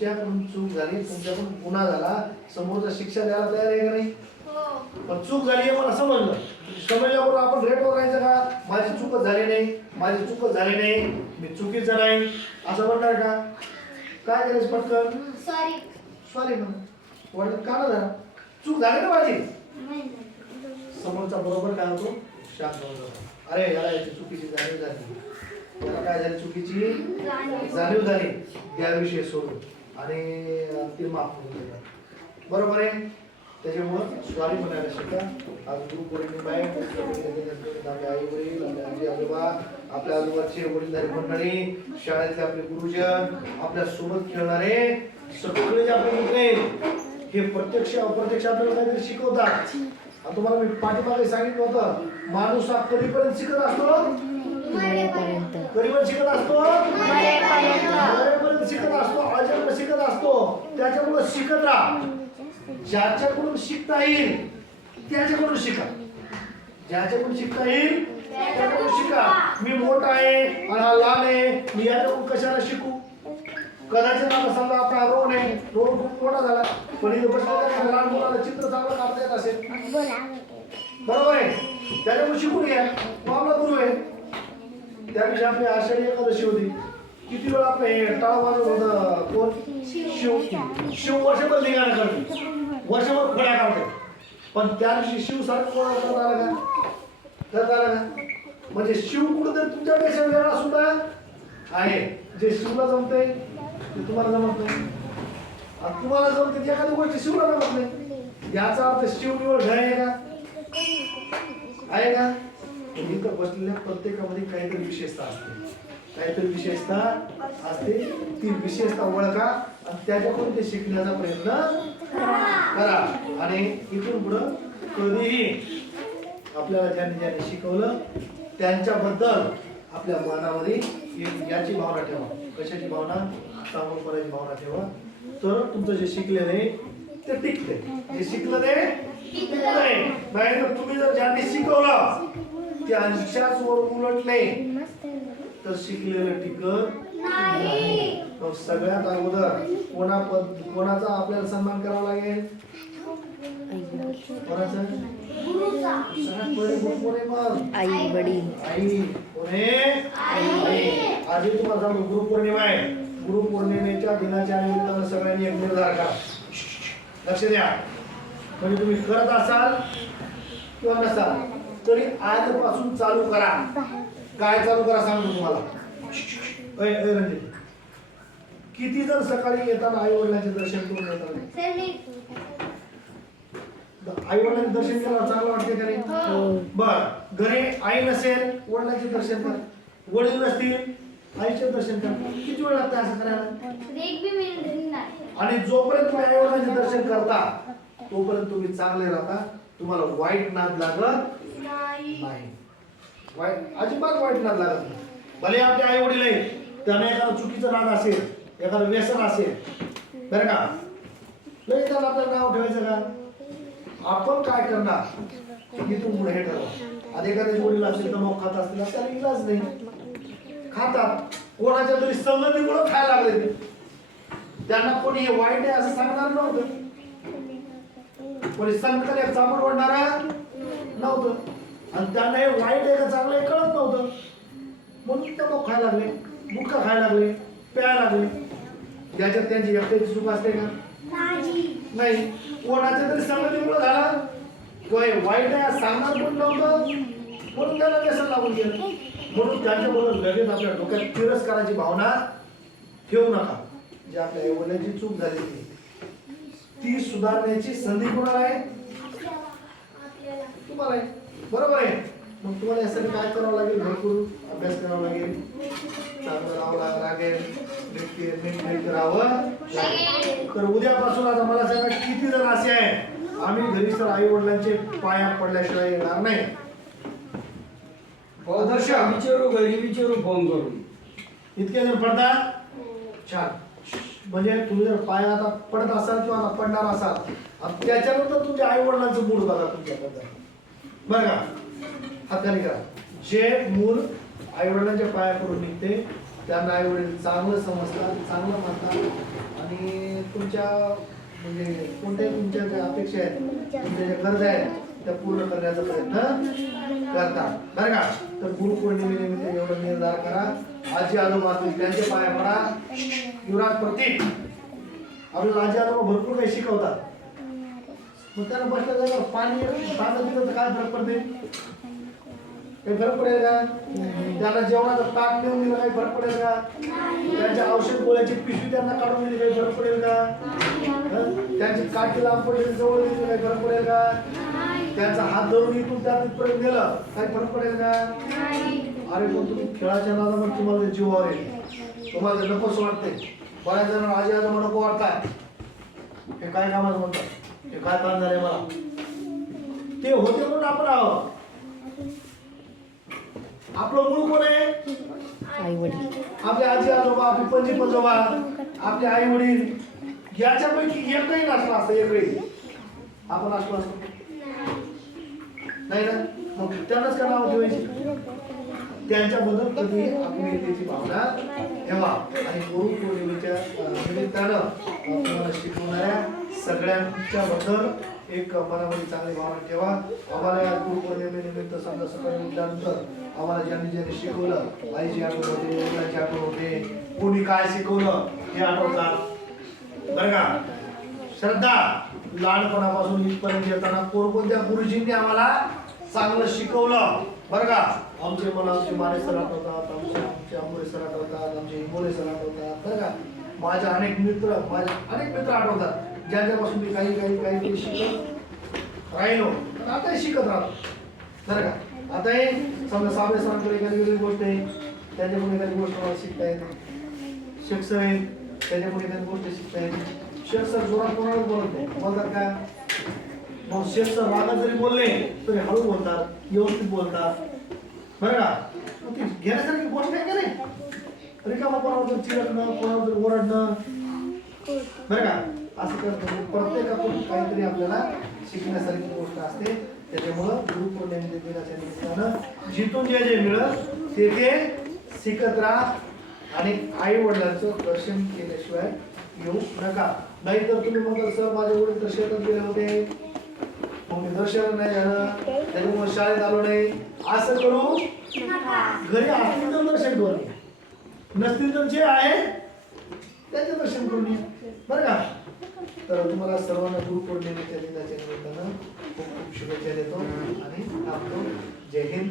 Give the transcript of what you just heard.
तुमच्याकडून चूक झाली, तुमच्याकडून गुन्हा झाला, समोरचा शिक्षा द्यायला तयार आहे का नाही? पण चूक झाली आहे मला समजलं, समजल्यावर आपण रेटवर राहायचं का? माझी चूकच झाली नाही, माझी चूकच झाली नाही, मी चुकीचं नाही असं म्हणणार का? काय करायचं पटकन? सॉरी सॉरी म्हणा, वडील का ना चूक झाली ना माझी. समोरचा बरोबर काय होतो? शांत होतो. अरे याला याची चुकीची जाणीव झाली, याला काय झाली? चुकीची जाणीव झाली, त्याविषयी सोडून आणि ती माफ करून देतात. बरोबर आहे. त्याच्यामुळं स्वारी म्हणायला शिका. आज गुरुपौर्णिमा आहे, आपले आई वडील, आपले आजी आजोबा, आपल्या आजोबाचे वडीलधारी मंडळी, शाळेतले आपले गुरुजन, आपल्या सोबत खेळणारे सगळे जे आपले मित्र आहेत, हे प्रत्यक्ष अप्रत्यक्ष आपल्याला काहीतरी शिकवतात. आता तुम्हाला मी पाठीमागे सांगितलं होतं, माणूस हा कधीपर्यंत शिकत असतो? कधीपर्यंत शिकत असतो? मरेपर्यंत शिकत असतो, अजन्म शिकत असतो. त्याच्यामुळे शिकत राहा. ज्याच्याकडून शिकता येईल त्याच्याकडून शिका, ज्याच्याकडून शिकता येईल त्याच्याकडून शिका. मी मोठा आहे आणि हा लहान आहे, मी याच्याकडून कशाला शिकू? कदाचित मला समजा आपला रोहन आहे, रोहन खूप मोठा झाला, पण इथे बसलेल्या लहान मुलाला चित्र चांगलं काढता येत असेल, बरोबर आहे, त्याच्याकडून शिकून घ्या. तो आपला गुरु आहे. त्या दिवशी आपली आषाढी एकादशी होती, किती वेळा आपलं हे टाळ वाजवत होतं कोण? शिव. शिव वर्षभर लिंगाणं करते, वर्षभर खोड्या काढते, पण त्या दिवशी शिव सारखं कोणाला करता आलं का? करता आलं का? म्हणजे शिव कुठं तरी तुमच्यापेक्षा वेगळा सुद्धा आहे. जे शिवला जमते ते तुम्हाला जमत नाही, आणि तुम्हाला जमते ती एखादी गोष्ट शिवला जमत नाही. याचा अर्थ शिव निवड आहे का? आहे का? इथं बसलेल्या प्रत्येकामध्ये काहीतरी विशेषता असते, काहीतरी विशेषता असते. ती विशेषता ओळखा आणि त्याच्याकडून ते शिकण्याचा प्रयत्न करा. आणि इथून पुढं कधीही आपल्याला ज्यांनी शिकवलं त्यांच्याबद्दल आपल्या मनामध्ये याची भावना ठेवा. कशाची भावना? चांगुलपणाची भावना ठेवा. तर तुमचं जे शिकलेलं आहे ते टिकते, जे शिकलं ते टिकलंय. नाही तर तुम्ही जर ज्यांनी शिकवलं ते अंशाच वर उलटले तर शिकलेलं टिकत नाही. सगळ्यात अगोदर कोणाचा आपल्याला सन्मान करावा लागेल? कोणाचा? आई वडील. आई कोणे? आई. आधी तुम्हाला सांगतो गुरुपौर्णिमा आहे. गुरुपौर्णिमेच्या दिनाच्या निमित्तानं सगळ्यांनी एक निर्धार करा. लक्ष द्या. म्हणजे तुम्ही करत असाल किंवा नसाल तरी आजपासून चालू करा. काय चालू करा सांगतो तुम्हाला. रंजित, किती जण सकाळी येताना आई वडिलांचे दर्शन करून येतात? आई वडिलांचे दर्शन केलं चांगलं वाटते का नाही? बर, घरी आई नसेल वडिलांचे दर्शन कर, वडील नसतील आईचे दर्शन कर. किती वेळ लागते असं करायला? आणि जोपर्यंत तुम्ही आई वडिलांचे दर्शन करता तोपर्यंत तुम्ही चांगले राहता. तुम्हाला वाईट नाद लागत नाही. वाईट अजिबात वाईट नाद लागत नाही. भले आपले आई वडील आहे, त्यांना एखादं चुकीचं नाद असेल, एखादं व्यसन असेल, बरं का, नाही त्याला आपल्याला नाव ठेवायचं का? आपण काय करणार इथून पुढे हे ठरवा. आधी एखाद्याचे वडील असतील तर मग खात असतील, त्याला इलाज नाही, खातात. कोणाच्या तरी संगतीमुळे खायला लागले ते. त्यांना कोणी हे वाईट आहे असं सांगणार नव्हतं, कोणी संगताने चामड ओढणारा नव्हतं, आणि त्यांना हे वाईट आहे का चांगलं हे कळत नव्हतं. म्हणून ते मग खायला लागले, गुटखा खायला लागले, प्यायला लागले. त्याच्यात त्यांची एकट्याची चूक असते का? नाही. कोणाच्या तरी संगतीमुळे झाला, किंवा वाईट आहे सांगणार पण नव्हतं, म्हणून त्याला व्यसन लागून गेलं. म्हणून त्यांच्याबरोबर लगेच आपल्या डोक्यात तिरस्काराची भावना ठेवू नका. जी आपल्या आईवडिलांची चूक झाली ती सुधारण्याची संधी कोणाला आहे? तुम्हाला आहे, बरोबर आहे. मग तुम्हाला यासाठी काय करावं लागेल? भरपूर अभ्यास करावा लागेल, चांगलं राहावं लागेल, नीट करावं लागेल. तर उद्यापासून आता मला सांगा किती जण असे आहे आम्ही घरी तर आई वडिलांचे पाया पडल्याशिवाय येणार नाही? विचारू घरी विचारू फोन करून. इतके जण पडतात? छान. म्हणजे तुम्ही जर पाया आता पडत असाल किंवा आता पडणार असाल, त्याच्यानंतर तुमच्या आई वडिलांचं मूड बघा तुमच्याबद्दल, बरं का? हाताने करा. जे मूल आई वडिलांच्या पाया पडून निघते त्यांना आई वडील चांगलं समजतात, चांगलं म्हणतात, आणि आणि तुमच्या म्हणजे कोणत्याही तुमच्या ज्या अपेक्षा आहेत तुमच्या ज्या गरजा आहेत त्या पूर्ण करण्याचा प्रयत्न करता बरं का. तर गुरुपौर्णिमेनिमित्त एवढं निर्धार करा. आजी आजोबा असतील त्यांचे पाया पडा. युवराज प्रतीक आपल्याला आजी आजोबा भरपूर काही शिकवतात. मग त्यांना बसल्या जागा पाणी तांदूळ दिलं तर काय फरक पडते? काही फरक पडेल का? त्यांना जेवणाचं ताट नेऊन दिलं काही फरक पडेल का? त्यांच्या औषध गोळ्याची पिशवी त्यांना काढून दिली काही फरक पडेल का? त्यांची काठी लांब पडलेली जवळ दिली काही फरक पडेल का? त्यांचा हात धरून इथून त्या तिथपर्यंत गेलं काही फरक पडेल का? अरे पण तुम्ही खेळाच्या नादामध्ये तुम्हाला ते जीवावर येईल. तुम्हाला ते नकोच वाटते. बऱ्याच जणांना आजी आजोबा नको वाटतात. हे काय कामाचं म्हणतात? हे काय ताण झाले मला? ते होते म्हणून आपण आहोत. आपलं मूळ कोण आहे? आई वडील. आपले आजी आजोबा, आपले पणजी पंजोबा, आपले आई वडील याच्यापैकी एकही नसला असतं. एकही आपण असलो असतो नाही ना. मग त्यांनाच का नाव ठेवायची? त्यांच्याबद्दल कधी आत्मीयतेची भावना ठेवा. आणि गुरुपौर्णिमेच्या निमित्तानं तुम्हाला शिकवणाऱ्या सगळ्यांच्या बद्दल एक मनामध्ये चांगली भावना ठेवा. आम्हाला या गुरुपौर्णिमेनिमित्त समजा सकाळी उठल्यानंतर आम्हाला ज्यांनी ज्यांनी शिकवलं, आईची आठवण होते, वडिलांची आठवण होते, कोणी काय शिकवलं हे आठवतात बरं का. श्रद्धा लहानपणापासून इथपर्यंत येताना कोणकोणत्या गुरुजींनी आम्हाला चांगलं शिकवलं बरं का. आमचे माने सर आठवतात, आमचे आंबोरे सर आठवतात, आमचे इंगोले सर आठवतात बरं का. माझे अनेक मित्र आठवतात ज्यांच्यापासून मी काही शिकत राहिलो आताही शिकत राहतो बरं का. आताही समजा साबळे सरांकडे एखादी वेगळी गोष्ट आहे त्यांच्याकडून एखादी गोष्ट मला शिकता येते. शेख सर आहेत त्याच्याकडून एखादी गोष्ट शिकता येते. शेख सर जोरात कोणालाच बोलत नाही बोलतात का? मग शेख सर रागात जरी बोलले तरी हळू बोलतात, व्यवस्थित बोलतात बरं का. मग ती घेण्यासारखी गोष्ट आहे का नाही? रिकामा कोणावर चिरकणं, कोणावर ओरडणं बरं का. असं करतो प्रत्येकाकडून काहीतरी आपल्याला शिकण्यासारखी गोष्ट असते. त्याच्यामुळं गुरुपौर्णिमेच्या निमित्तानं जिथून जे जे मिळत ते ते शिकत राहा. आणि आई वडिलांचं दर्शन केल्याशिवाय येऊ नका. नाहीतर तुम्ही म्हणता सर माझे वडील तर शेतात गेले होते मग मी दर्शन नाही झालं त्याच्यामुळे शाळेत आलो नाही असं करू घरी असतील तर दर्शन करून या. नसतील तर जे आहे त्याचे दर्शन करून या बरं का. तर तुम्हाला सर्वांना गुरुपौर्णिमेच्या दिनाच्या निमित्तानं खूप खूप शुभेच्छा देतो आणि थांबतो. जय हिंद.